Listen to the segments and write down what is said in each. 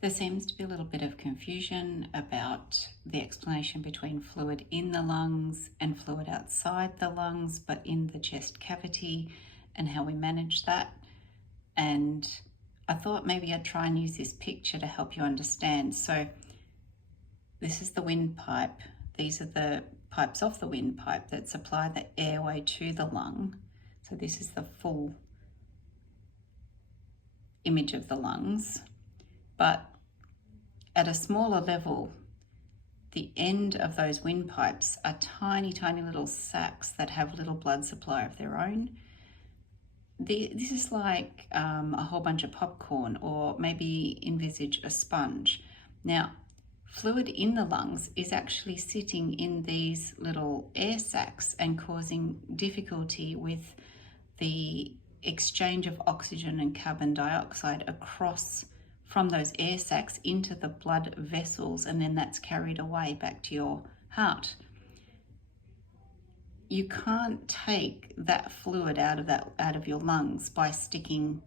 There seems to be a little bit of confusion about the explanation between fluid in the lungs and fluid outside the lungs, but in the chest cavity, and how we manage that. And I thought maybe I'd try and use this picture to help you understand. So this is the windpipe. These are the pipes off the windpipe that supply the airway to the lung. So this is the full image of the lungs. But at a smaller level, the end of those windpipes are tiny, tiny little sacs that have little blood supply of their own. This is like a whole bunch of popcorn, or maybe envisage a sponge. Now, fluid in the lungs is actually sitting in these little air sacs and causing difficulty with the exchange of oxygen and carbon dioxide across from those air sacs into the blood vessels, and then that's carried away back to your heart. You can't take that fluid out of your lungs by sticking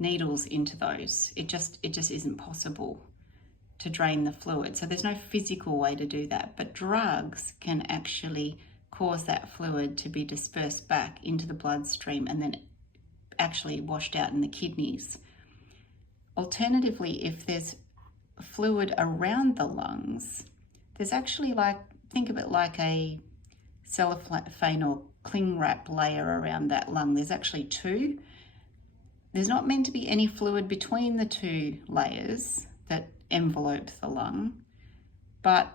needles into those. It just isn't possible to drain the fluid. So there's no physical way to do that, but drugs can actually cause that fluid to be dispersed back into the bloodstream and then actually washed out in the kidneys. Alternatively, if there's fluid around the lungs, there's actually, think of it like a cellophane or cling wrap layer around that lung. There's actually two. There's not meant to be any fluid between the two layers that envelope the lung, but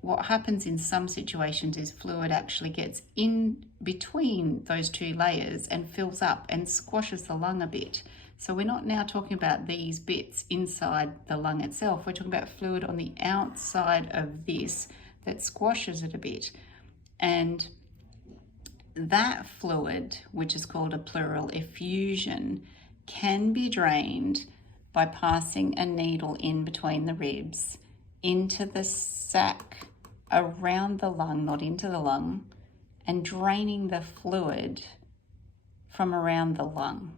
what happens in some situations is fluid actually gets in between those two layers and fills up and squashes the lung a bit. So we're not now talking about these bits inside the lung itself. We're talking about fluid on the outside of this that squashes it a bit. And that fluid, which is called a pleural effusion, can be drained by passing a needle in between the ribs into the sac around the lung, not into the lung, and draining the fluid from around the lung.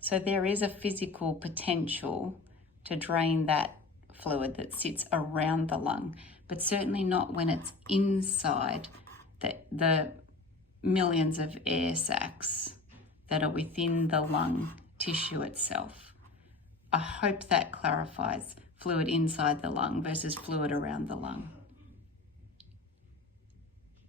So there is a physical potential to drain that fluid that sits around the lung, but certainly not when it's inside the millions of air sacs that are within the lung tissue itself. I hope that clarifies fluid inside the lung versus fluid around the lung.